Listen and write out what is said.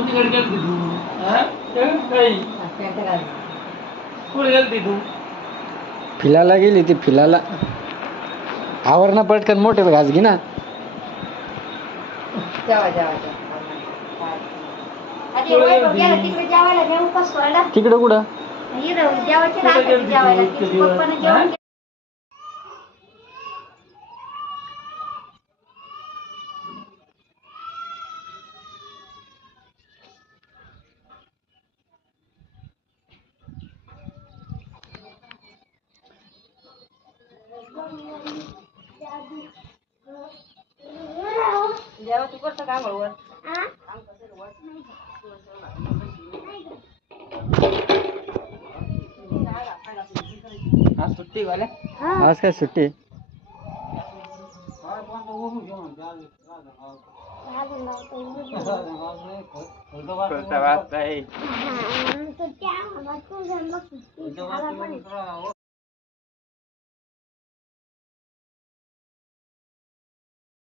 कुणीकडे गेलती तू काही कुठे गेलती तू फिरायला गेली ती फिरायला आवरणं पटकन मोठे घास घे ना तिकडं कुठं जेव्हा तू करतो का बरोबर आज सुट्टी वाल्या आज काय सुट्टी कोणता वाजता आहे